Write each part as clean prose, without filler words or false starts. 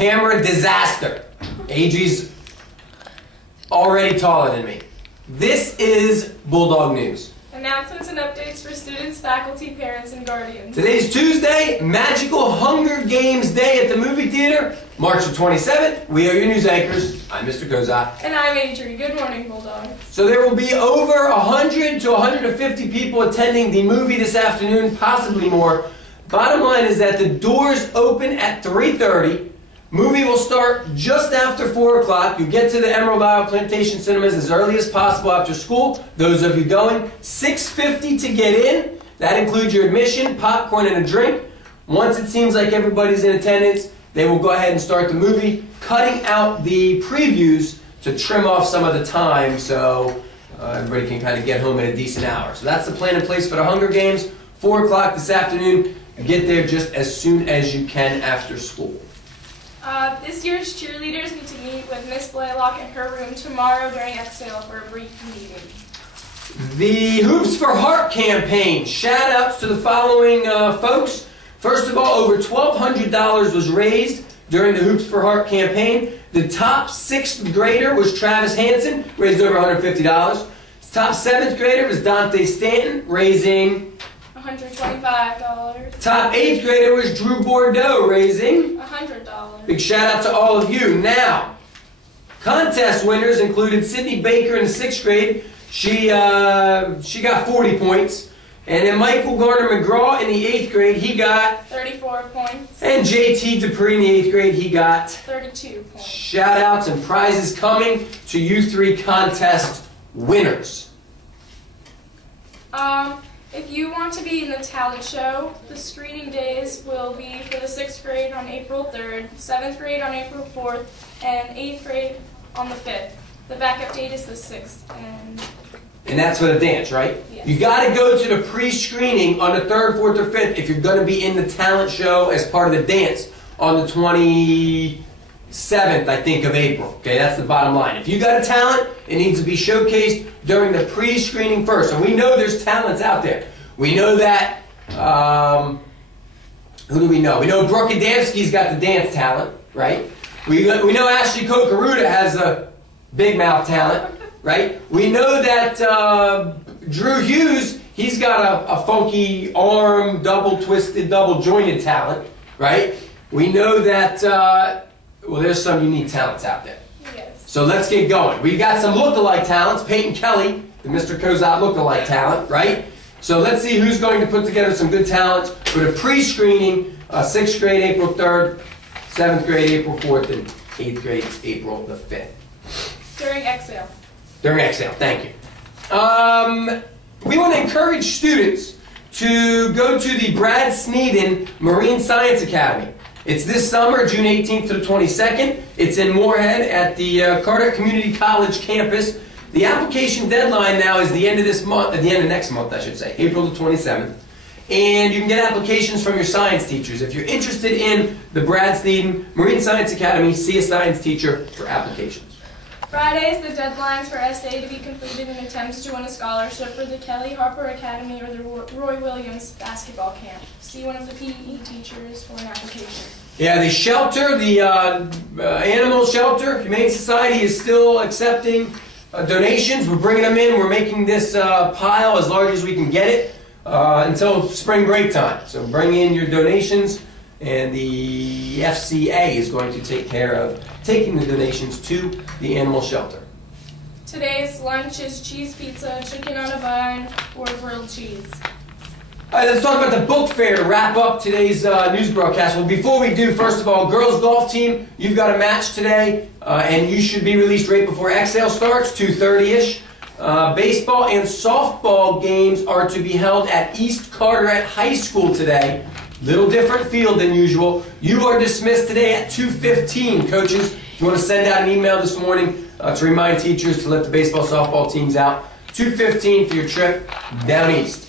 camera disaster. Adri's already taller than me. This is Bulldog News. Announcements and updates for students, faculty, parents, and guardians. Today's Tuesday, Magical Hunger Games Day at the movie theater, March the 27th. We are your news anchors. I'm Mr. Kozak. And I'm Adri. Good morning, Bulldog. So there will be over 100 to 150 people attending the movie this afternoon, possibly more. Bottom line is that the doors open at 3:30. Movie will start just after 4 o'clock. You get to the Emerald Isle Plantation Cinemas as early as possible after school. Those of you going, $6.50 to get in. That includes your admission, popcorn, and a drink. Once it seems like everybody's in attendance, they will go ahead and start the movie, cutting out the previews to trim off some of the time so everybody can kind of get home at a decent hour. So that's the plan in place for the Hunger Games. 4 o'clock this afternoon. Get there just as soon as you can after school. This year's cheerleaders need to meet with Miss Blaylock in her room tomorrow during exhale for a brief meeting. The Hoops for Heart campaign. Shout outs to the following folks. First of all, over $1,200 was raised during the Hoops for Heart campaign. The top 6th grader was Travis Hansen, raised over $150. The top 7th grader was Dante Stanton, raising $125. Top 8th grader was Drew Bordeaux, raising $100. Big shout out to all of you. Now, contest winners included Sydney Baker in the 6th grade. She got 40 points. And then Michael Garner-McGraw in the 8th grade, he got 34 points. And JT Dupree in the 8th grade, he got 32 points. Shout outs and prizes coming to you 3 contest winners. If you want to be in the talent show, the screening days will be for the 6th grade on April 3rd, 7th grade on April 4th, and 8th grade on the 5th. The backup date is the 6th. And that's for the dance, right? Yes. You got to go to the pre-screening on the 3rd, 4th, or 5th if you're going to be in the talent show as part of the dance on the 27th, I think, of April. Okay, that's the bottom line. If you got a talent, it needs to be showcased during the pre-screening first. And we know there's talents out there. We know that, who do we know? We know Brooke Adamski's got the dance talent, right? We know Ashley Kokaruda has a big mouth talent, right? We know that Drew Hughes, he's got a funky arm, double twisted, double jointed talent, right? We know that, well, there's some unique talents out there. Yes. So let's get going. We've got some look-alike talents. Peyton Kelly, the Mr. Kozak look-alike talent, right? So let's see who's going to put together some good talents for the pre-screening, 6th grade, April 3rd, 7th grade, April 4th, and 8th grade, April the 5th. During exhale. During exhale, thank you. We want to encourage students to go to the Brad Sneeden Marine Science Academy. It's this summer, June 18th to the 22nd. It's in Moorhead at the Carter Community College campus. The application deadline now is the end of this month, at the end of next month, I should say, April the 27th. And you can get applications from your science teachers. If you're interested in the Brad Sneeden Marine Science Academy, see a science teacher for applications. Friday is the deadlines for essay to be completed in attempts to win a scholarship for the Kelly Harper Academy or the Roy Williams basketball camp. See one of the PE teachers for an application. Yeah, the shelter, the animal shelter, Humane Society is still accepting donations. We're bringing them in. We're making this pile as large as we can get it until spring break time. So bring in your donations, and the FCA is going to take care of taking the donations to the animal shelter. Today's lunch is cheese pizza, chicken on a bun, or grilled cheese. All right, let's talk about the book fair to wrap up today's news broadcast. Well, before we do, first of all, girls golf team, you've got a match today, and you should be released right before exhale starts, 2:30-ish. Baseball and softball games are to be held at East Carteret High School today. Little different field than usual. You are dismissed today at 2:15, coaches. If you want to send out an email this morning to remind teachers to let the baseball, softball teams out, 2:15 for your trip down east.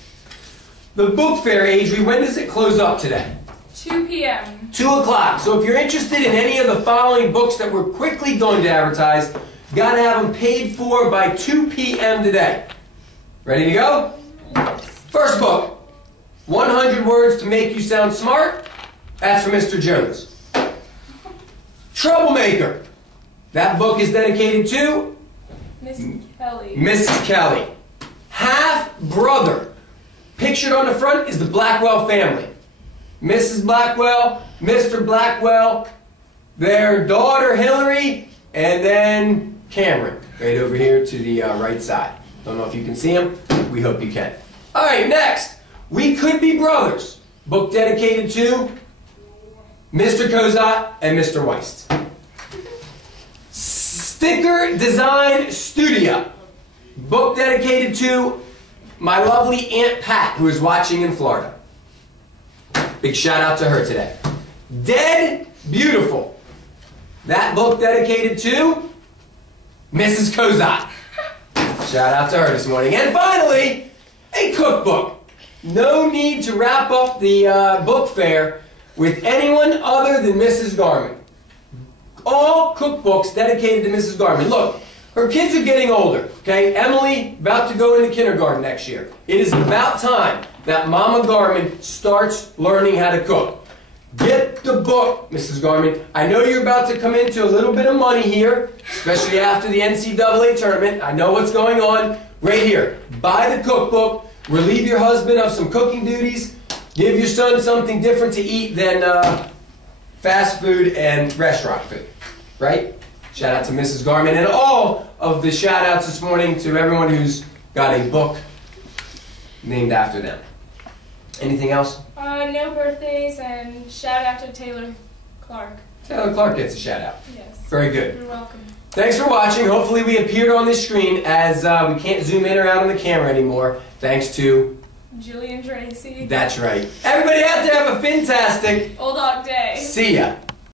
The book fair, Adri, when does it close up today? 2 p.m. 2 o'clock. So if you're interested in any of the following books that we're quickly going to advertise, got to have them paid for by 2 p.m. today. Ready to go? First book, 100 Words to Make You Sound Smart. That's for Mr. Jones. Troublemaker. That book is dedicated to Miss Kelly. Mrs. Kelly. Half-brother. Pictured on the front is the Blackwell family. Mrs. Blackwell, Mr. Blackwell, their daughter Hillary, and then Cameron, right over here to the right side. Don't know if you can see him. We hope you can. All right, next. We Could Be Brothers. Book dedicated to Mr. Kozot and Mr. Weist. Sticker Design Studio. Book dedicated to my lovely Aunt Pat, who is watching in Florida. Big shout out to her today. Dead Beautiful. That book dedicated to Mrs. Kozot. Shout out to her this morning. And finally, a cookbook. No need to wrap up the book fair with anyone other than Mrs. Garman. All cookbooks dedicated to Mrs. Garman. Look, her kids are getting older, okay? Emily, about to go into kindergarten next year. It is about time that Mama Garman starts learning how to cook. Get the book, Mrs. Garman. I know you're about to come into a little bit of money here, especially after the NCAA tournament. I know what's going on. Right here. Buy the cookbook. Relieve your husband of some cooking duties. Give your son something different to eat than fast food and restaurant food. Right? Shout out to Mrs. Garman and all of the shout outs this morning to everyone who's got a book named after them. Anything else? No birthdays, and shout out to Taylor Clark. Taylor Clark gets a shout out. Yes. Very good. You're welcome. Thanks for watching. Hopefully we appeared on the screen as we can't zoom in or out on the camera anymore. Thanks to Jillian Tracy. That's right. Everybody out there have a fantastic Old Dog Day. See ya.